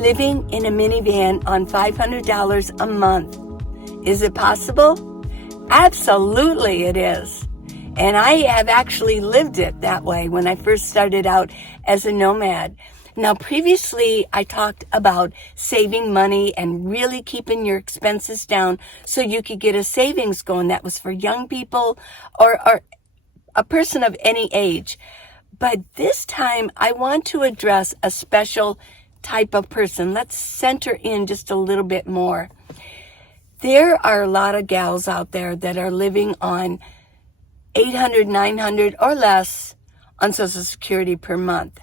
living in a minivan on $500 a month. Is it possible? Absolutely it is. And I have actually lived it that way when I first started out as a nomad. Now, previously, I talked about saving money and really keeping your expenses down so you could get a savings going. That was for young people or a person of any age. But this time, I want to address a special type of person. Let's center in just a little bit more. There are a lot of gals out there that are living on $800, $900 or less on Social Security per month.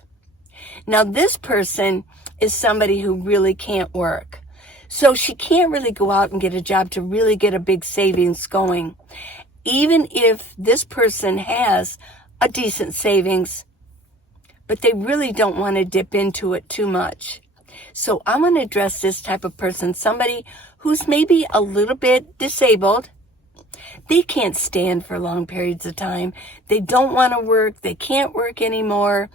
Now, this person is somebody who really can't work. So she can't really go out and get a job to really get a big savings going. Even if this person has a decent savings, but they really don't want to dip into it too much. So I'm going to address this type of person, somebody who's maybe a little bit disabled. They can't stand for long periods of time. They don't want to work. They can't work anymore.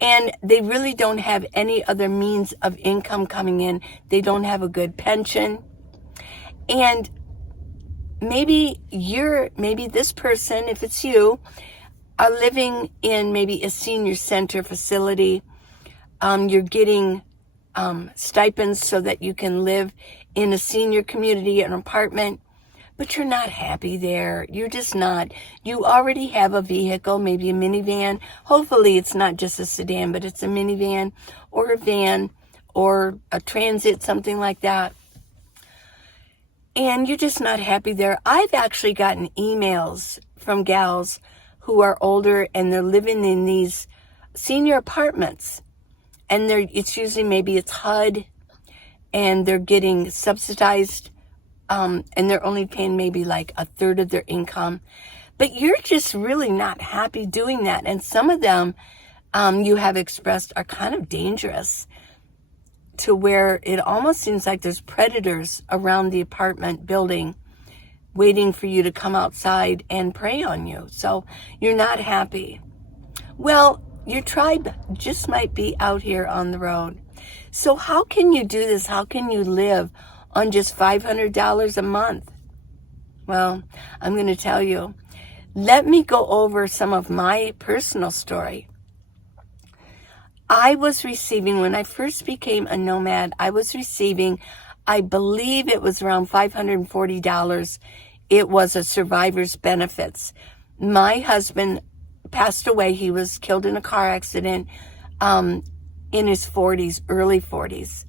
And they really don't have any other means of income coming in. They don't have a good pension. And maybe this person, if it's you, are living in maybe a senior center facility. You're getting stipends so that you can live in a senior community, an apartment, but you're not happy there. You're just not. You already have a vehicle, maybe a minivan. Hopefully it's not just a sedan, but it's a minivan or a van or a transit, something like that. And you're just not happy there. I've actually gotten emails from gals who are older and they're living in these senior apartments. And it's usually maybe it's HUD and they're getting subsidized and they're only paying maybe like a third of their income. But you're just really not happy doing that. And some of them you have expressed are kind of dangerous to where it almost seems like there's predators around the apartment building waiting for you to come outside and prey on you. So you're not happy. Well, your tribe just might be out here on the road. So how can you do this? How can you live on just $500 a month? Well, I'm going to tell you. Let me go over some of my personal story. I was receiving, when I first became a nomad, I was receiving, I believe it was around $540. It was a survivor's benefits. My husband passed away. He was killed in a car accident in his 40s, early 40s.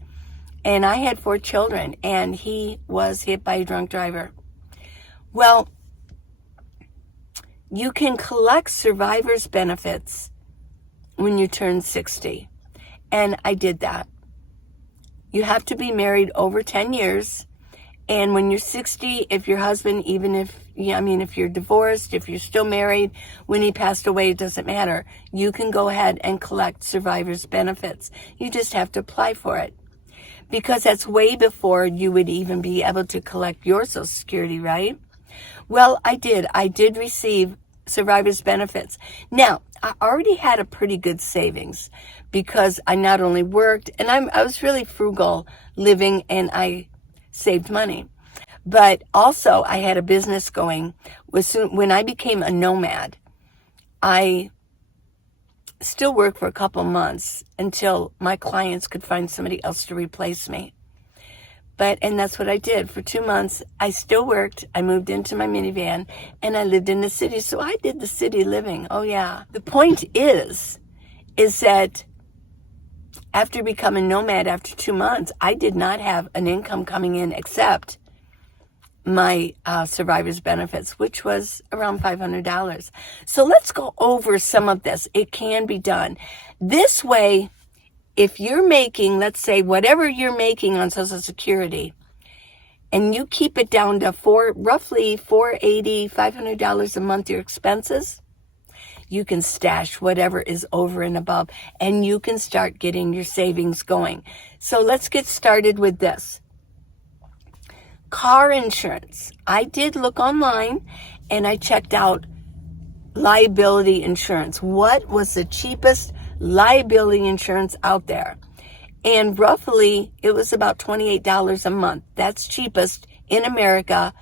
And I had 4 children, and he was hit by a drunk driver. Well, you can collect survivor's benefits when you turn 60. And I did that. You have to be married over 10 years. And when you're 60, if your husband, even if you're divorced, if you're still married, when he passed away, it doesn't matter. You can go ahead and collect survivor's benefits. You just have to apply for it. Because that's way before you would even be able to collect your Social Security, right? Well, I did. I did receive survivor's benefits. Now, I already had a pretty good savings because I not only worked, and I was really frugal living, and I saved money. But also, I had a business going. When I became a nomad, I still worked for a couple months until my clients could find somebody else to replace me. And that's what I did. For 2 months, I still worked. I moved into my minivan, and I lived in the city. So I did the city living. Oh, yeah. The point is that after becoming nomad after 2 months, I did not have an income coming in except my survivor's benefits, which was around $500. So let's go over some of this. It can be done. This way, if you're making, let's say, whatever you're making on Social Security, and you keep it down to roughly $480, $500 a month, your expenses, you can stash whatever is over and above, and you can start getting your savings going. So let's get started with this. Car insurance. I did look online, and I checked out liability insurance. What was the cheapest liability insurance out there? And roughly, it was about $28 a month. That's cheapest in America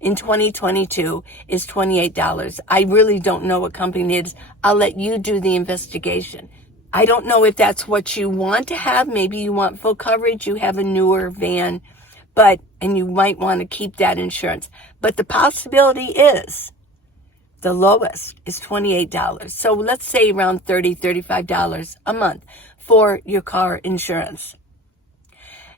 in 2022 is $28. I really don't know what company it is. I'll let you do the investigation. I don't know if that's what you want to have. Maybe you want full coverage. You have a newer van, and you might want to keep that insurance. But the possibility is the lowest is $28. So let's say around $30, $35 a month for your car insurance.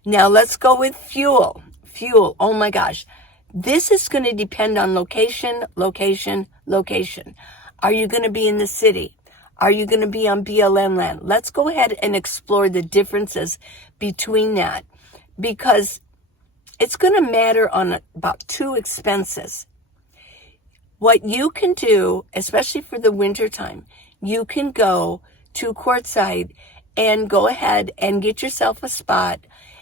Now let's go with fuel. Fuel, oh my gosh. This is going to depend on location, location, location. Are you going to be in the city? Are you going to be on BLM land? Let's go ahead and explore the differences between that, because it's going to matter on about two expenses. What you can do, especially for the winter time, you can go to Quartzsite and go ahead and get yourself a spot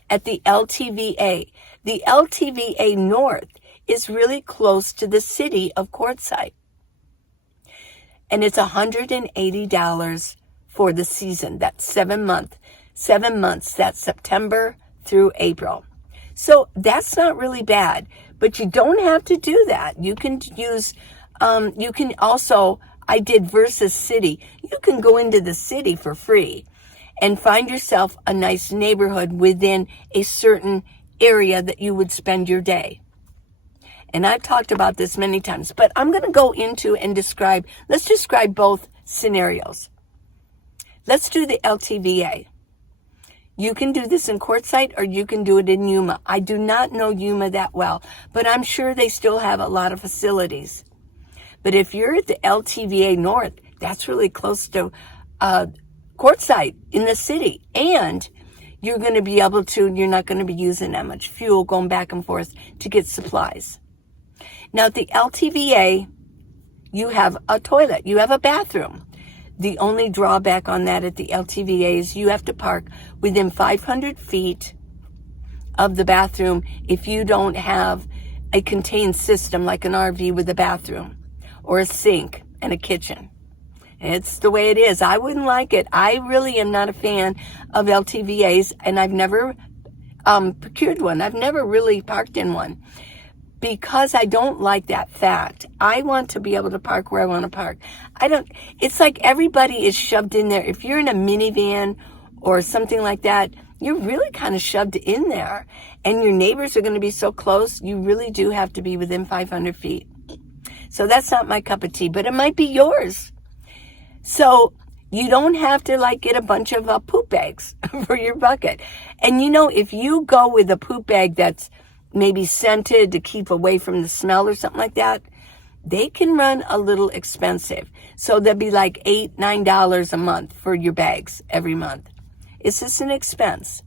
at the LTVA. The LTVA North is really close to the city of Quartzsite. And it's $180 for the season. That's 7 months. 7 months. That's September through April. So that's not really bad. But you don't have to do that. You can use, you can also, I did versus city. You can go into the city for free and find yourself a nice neighborhood within a certain area that you would spend your day. And I've talked about this many times, but I'm going to go into and let's describe both scenarios. Let's do the LTVA. You can do this in Quartzsite or you can do it in Yuma. I do not know Yuma that well, but I'm sure they still have a lot of facilities. But if you're at the LTVA North, that's really close to Quartzsite in the city. And you're going to be able to, you're not going to be using that much fuel going back and forth to get supplies. Now, at the LTVA, you have a toilet. You have a bathroom. The only drawback on that at the LTVA is you have to park within 500 feet of the bathroom if you don't have a contained system like an RV with a bathroom or a sink and a kitchen. It's the way it is. I wouldn't like it. I really am not a fan of LTVAs, and I've never procured one. I've never really parked in one because I don't like that fact. I want to be able to park where I want to park. It's like everybody is shoved in there. If you're in a minivan or something like that, you're really kind of shoved in there, and your neighbors are going to be so close. You really do have to be within 500 feet. So that's not my cup of tea, but it might be yours. So you don't have to get a bunch of poop bags for your bucket. And if you go with a poop bag that's maybe scented to keep away from the smell or something like that, they can run a little expensive. So they'll be like $8, $9 a month for your bags every month. It's just an expense.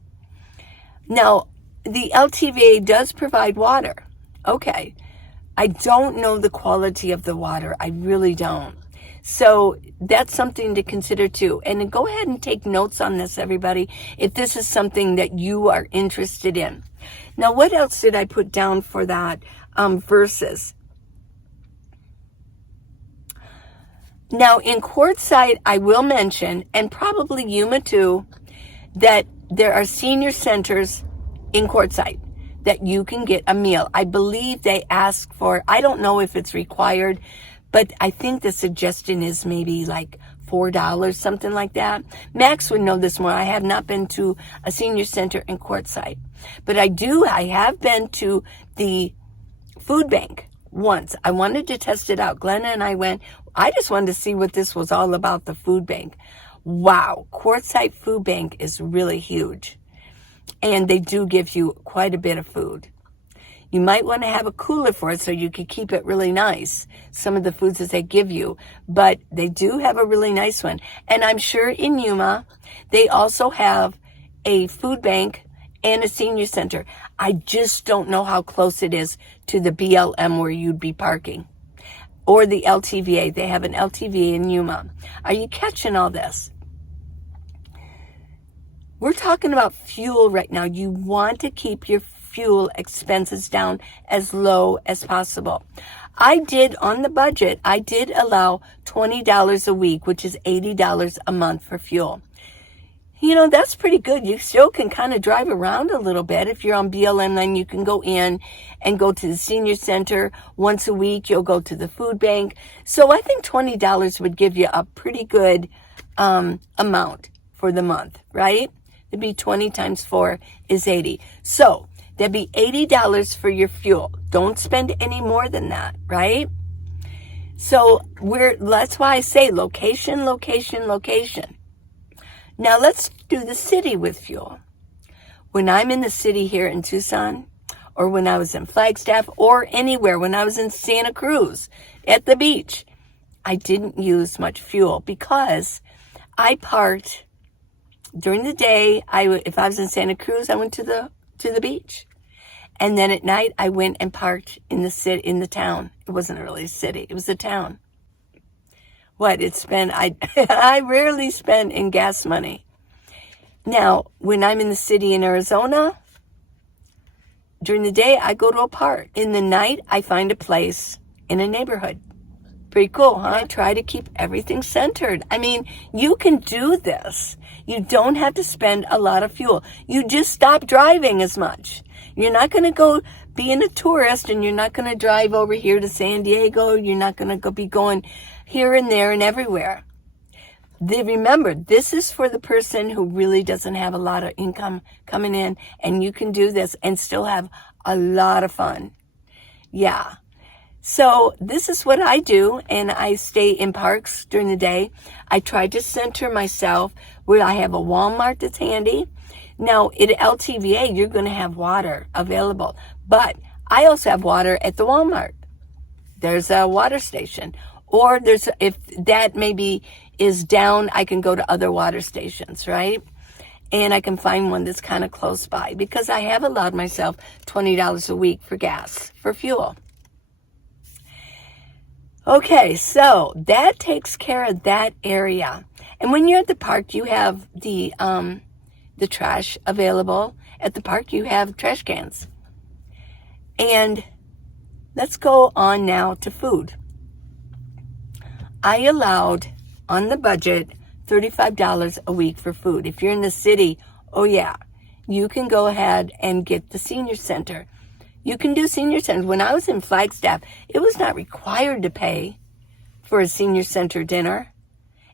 Now, the LTVA does provide water. Okay. I don't know the quality of the water. I really don't. So that's something to consider too. And go ahead and take notes on this, everybody, if this is something that you are interested in. Now, what else did I put down for that versus? Now, in Quartzsite, I will mention, and probably Yuma too, that there are senior centers in Quartzsite that you can get a meal. I believe they ask for, I don't know if it's required, but I think the suggestion is maybe like $4, something like that. Max would know this more. I have not been to a senior center in Quartzsite, but I have been to the food bank once. I wanted to test it out. Glenna and I went. I just wanted to see what this was all about, the food bank. Wow, Quartzsite Food Bank is really huge, and they do give you quite a bit of food. You might want to have a cooler for it so you could keep it really nice, some of the foods that they give you. But they do have a really nice one. And I'm sure in Yuma, they also have a food bank and a senior center. I just don't know how close it is to the BLM where you'd be parking. Or the LTVA. They have an LTVA in Yuma. Are you catching all this? We're talking about fuel right now. You want to keep your fuel expenses down as low as possible. On the budget, I did allow $20 a week, which is $80 a month for fuel. That's pretty good. You still can kind of drive around a little bit. If you're on BLM, then you can go in and go to the senior center. Once a week, you'll go to the food bank. So I think $20 would give you a pretty good amount for the month, right? It'd be 20 times 4 is 80. So that'd be $80 for your fuel. Don't spend any more than that, right? So that's why I say location, location, location. Now let's do the city with fuel. When I'm in the city here in Tucson, or when I was in Flagstaff, or anywhere, when I was in Santa Cruz at the beach, I didn't use much fuel because I parked during the day. If I was in Santa Cruz, I went to the beach. And then at night, I went and parked in the town. It wasn't really a city, it was a town. I rarely spend in gas money. Now, when I'm in the city in Arizona, during the day, I go to a park. In the night, I find a place in a neighborhood. Pretty cool, huh? I try to keep everything centered. I mean, you can do this. You don't have to spend a lot of fuel. You just stop driving as much. You're not going to go being a tourist, and you're not going to drive over here to San Diego. You're not going to be going here and there and everywhere. Remember, this is for the person who really doesn't have a lot of income coming in, and you can do this and still have a lot of fun. Yeah. So this is what I do, and I stay in parks during the day. I try to center myself where I have a Walmart that's handy. Now, at LTVA, you're going to have water available, but I also have water at the Walmart. There's a water station. Or if that maybe is down, I can go to other water stations, right? And I can find one that's kind of close by because I have allowed myself $20 a week for gas, for fuel. Okay, so that takes care of that area. And when you're at the park, you have the trash available. At the park, you have trash cans. And let's go on now to food. I allowed on the budget $35 a week for food. If you're in the city, oh yeah, you can go ahead and get the senior center. You can do senior centers. When I was in Flagstaff, it was not required to pay for a senior center dinner,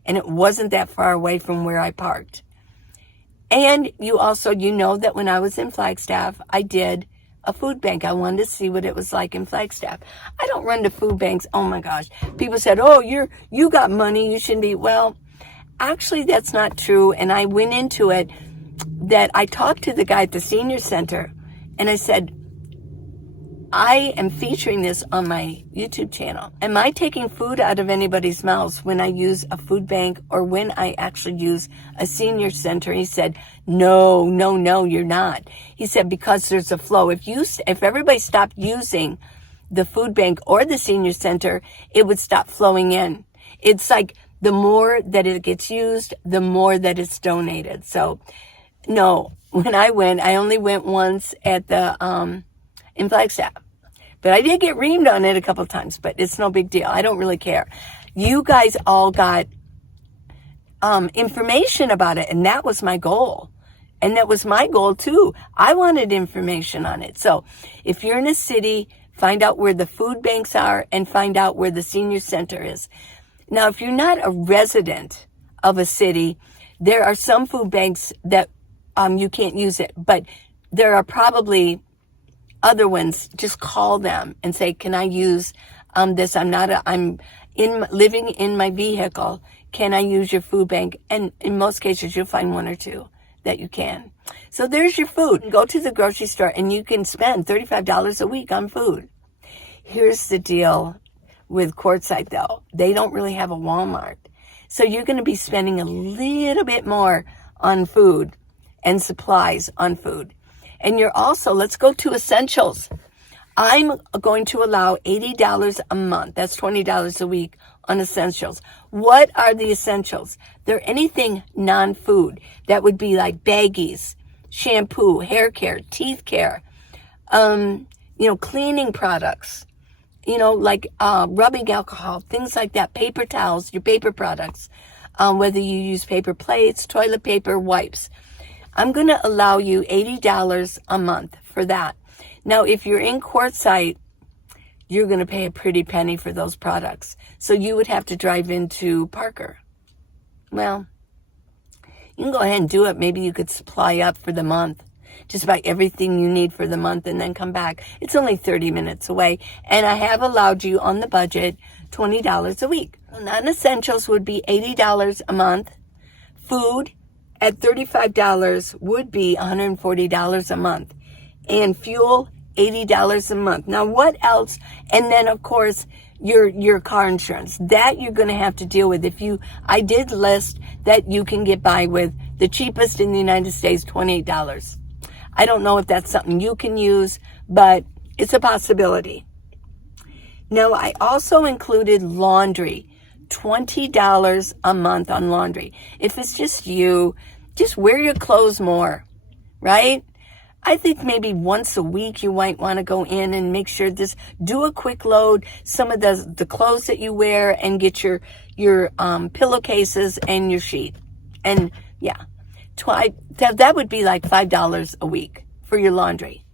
and it wasn't that far away from where I parked. And you know that when I was in Flagstaff, I did a food bank. I wanted to see what it was like in Flagstaff. I don't run to food banks. Oh my gosh. People said, oh, you got money. You shouldn't be. Well, actually, that's not true. And I went into it that I talked to the guy at the senior center, and I said, I am featuring this on my YouTube channel. Am I taking food out of anybody's mouths when I use a food bank or when I actually use a senior center? He said, no, you're not. He said, because there's a flow. If everybody stopped using the food bank or the senior center, it would stop flowing in. It's like the more that it gets used, the more that it's donated. So no, when I only went once at the, in Flagstaff. But I did get reamed on it a couple of times, but it's no big deal. I don't really care. You guys all got information about it, and that was my goal. And that was my goal too. I wanted information on it. So if you're in a city, find out where the food banks are and find out where the senior center is. Now, if you're not a resident of a city, there are some food banks that you can't use it, but there are probably other ones. Just call them and say, can I use this? I'm living in my vehicle. Can I use your food bank? And in most cases, you'll find one or two that you can. So there's your food. Go to the grocery store and you can spend $35 a week on food. Here's the deal with Quartzsite though. They don't really have a Walmart. So you're going to be spending a little bit more on food and supplies on food. And let's go to essentials. I'm going to allow $80 a month. That's $20 a week on essentials. What are the essentials? They're anything non-food. That would be like baggies, shampoo, hair care, teeth care, cleaning products, like rubbing alcohol, things like that, paper towels, your paper products, whether you use paper plates, toilet paper, wipes. I'm going to allow you $80 a month for that. Now, if you're in Quartzsite, you're going to pay a pretty penny for those products. So you would have to drive into Parker. Well, you can go ahead and do it. Maybe you could supply up for the month. Just buy everything you need for the month and then come back. It's only 30 minutes away. And I have allowed you on the budget $20 a week. Non-essentials would be $80 a month. Food at $35 would be $140 a month. And fuel, $80 a month. Now, what else? And then, of course, your car insurance. That you're going to have to deal with. I did list that you can get by with the cheapest in the United States, $28. I don't know if that's something you can use, but it's a possibility. Now, I also included laundry, $20 a month on laundry. If it's just you, just wear your clothes more, right? I think maybe once a week you might want to go in and make sure just do a quick load, some of the clothes that you wear, and get your pillowcases and your sheet. And yeah, that would be like $5 a week for your laundry.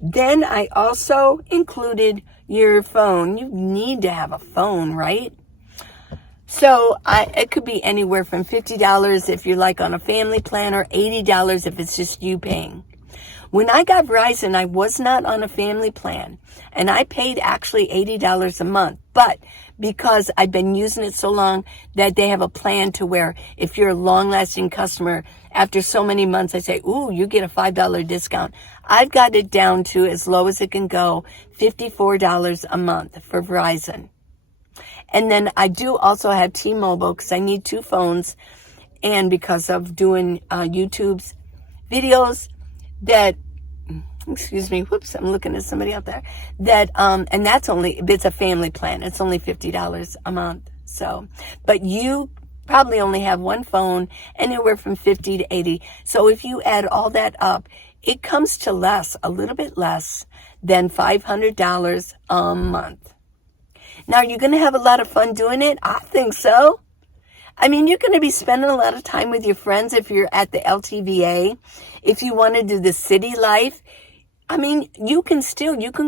Then I also included your phone. You need to have a phone, right? So it could be anywhere from $50 if you're like on a family plan, or $80 if it's just you paying. When I got Verizon, I was not on a family plan, and I paid actually $80 a month. But because I've been using it so long that they have a plan to where if you're a long-lasting customer, after so many months, I say, ooh, you get a $5 discount. I've got it down to as low as it can go, $54 a month for Verizon. And then I do also have T-Mobile because I need two phones, and because of doing YouTube's videos that, excuse me, whoops, I'm looking at somebody out there, that, and it's a family plan. It's only $50 a month. So, but you probably only have one phone, anywhere from 50 to 80. So if you add all that up, it comes to a little bit less than $500 a month. Now, are you going to have a lot of fun doing it? I think so. I mean, you're going to be spending a lot of time with your friends if you're at the LTVA. If you want to do the city life, I mean, you can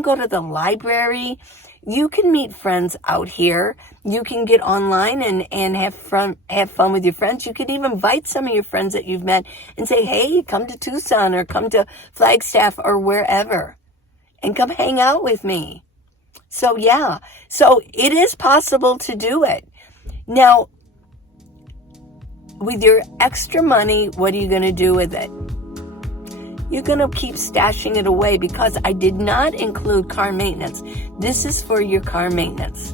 go to the library. You can meet friends out here. You can get online and have fun with your friends. You could even invite some of your friends that you've met and say, hey, come to Tucson or come to Flagstaff or wherever and come hang out with me. So, yeah. So it is possible to do it. Now, with your extra money, what are you going to do with it? You're going to keep stashing it away because I did not include car maintenance. This is for your car maintenance.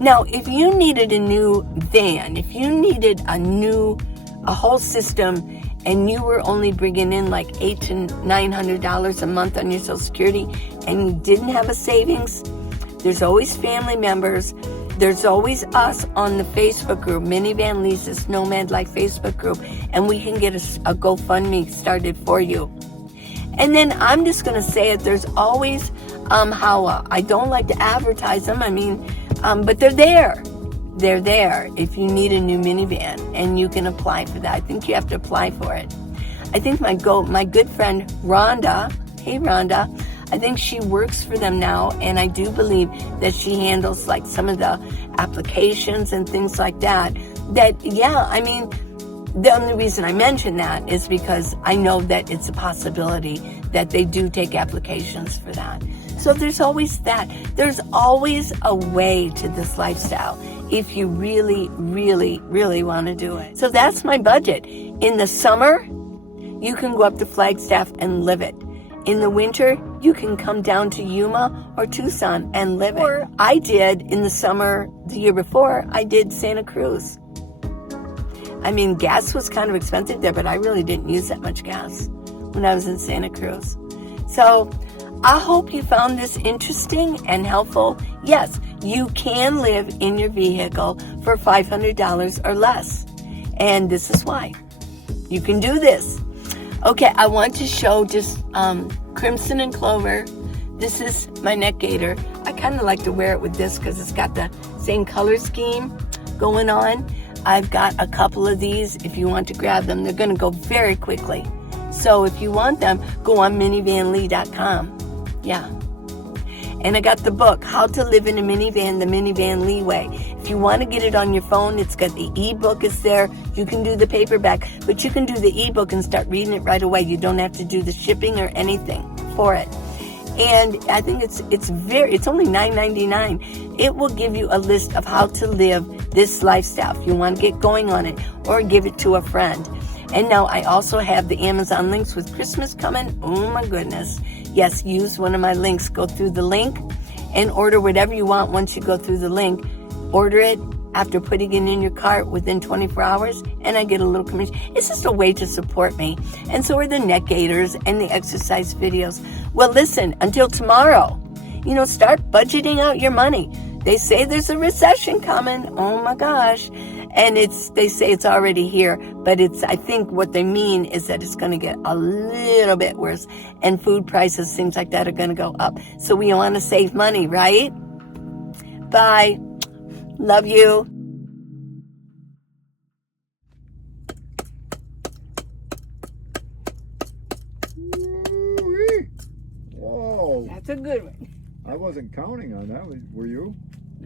Now, if you needed a new van, if you needed a whole system, and you were only bringing in like $800 to $900 a month on your Social Security, and you didn't have a savings, there's always family members. There's always us on the Facebook group, Minivan Leases Nomad Life Facebook group, and we can get a GoFundMe started for you. And then I'm just going to say it. There's always I don't like to advertise them. I mean, but they're there. They're there if you need a new minivan, and you can apply for that. I think you have to apply for it. I think my good friend Rhonda, hey Rhonda, I think she works for them now, and I do believe that she handles like some of the applications and things like that. I mean, the only reason I mention that is because I know that it's a possibility that they do take applications for that. So there's always that. There's always a way to this lifestyle if you really, really, really want to do it. So that's my budget. In the summer, you can go up to Flagstaff and live it. In the winter, you can come down to Yuma or Tucson and live it. Or I did in the summer, the year before, I did Santa Cruz. I mean, gas was kind of expensive there, but I really didn't use that much gas when I was in Santa Cruz. So I hope you found this interesting and helpful. Yes, you can live in your vehicle for $500 or less. And this is why. You can do this. Okay, I want to show just Crimson and Clover. This is my neck gaiter. I kind of like to wear it with this because it's got the same color scheme going on. I've got a couple of these. If you want to grab them, they're going to go very quickly. So if you want them, go on minivanlee.com. Yeah. And I got the book, How to Live in a Minivan, The Minivan Lee Way. If you want to get it on your phone, it's got the ebook is there. You can do the paperback, but you can do the ebook and start reading it right away. You don't have to do the shipping or anything for it. And I think it's only $9.99. It will give you a list of how to live this lifestyle if you want to get going on it, or give it to a friend. And now I also have the Amazon links with Christmas coming. Oh my goodness. Yes, use one of my links. Go through the link and order whatever you want once you go through the link. Order it after putting it in your cart within 24 hours, and I get a little commission. It's just a way to support me. And so are the neck gaiters and the exercise videos. Well, listen, until tomorrow, start budgeting out your money. They say there's a recession coming. Oh my gosh. And they say it's already here, but I think what they mean is that it's going to get a little bit worse, and food prices, things like that are going to go up. So we want to save money, right? Bye. Love you. Whoa. That's a good one. I wasn't counting on that. Were you?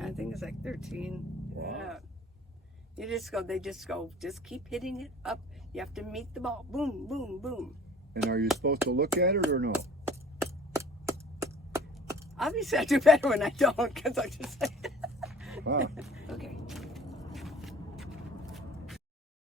I think it's like 13. Wow. Yeah. Just keep hitting it up. You have to meet the ball. Boom, boom, boom. And are you supposed to look at it or no? Obviously, I do better when I don't, because I just... Wow. Okay.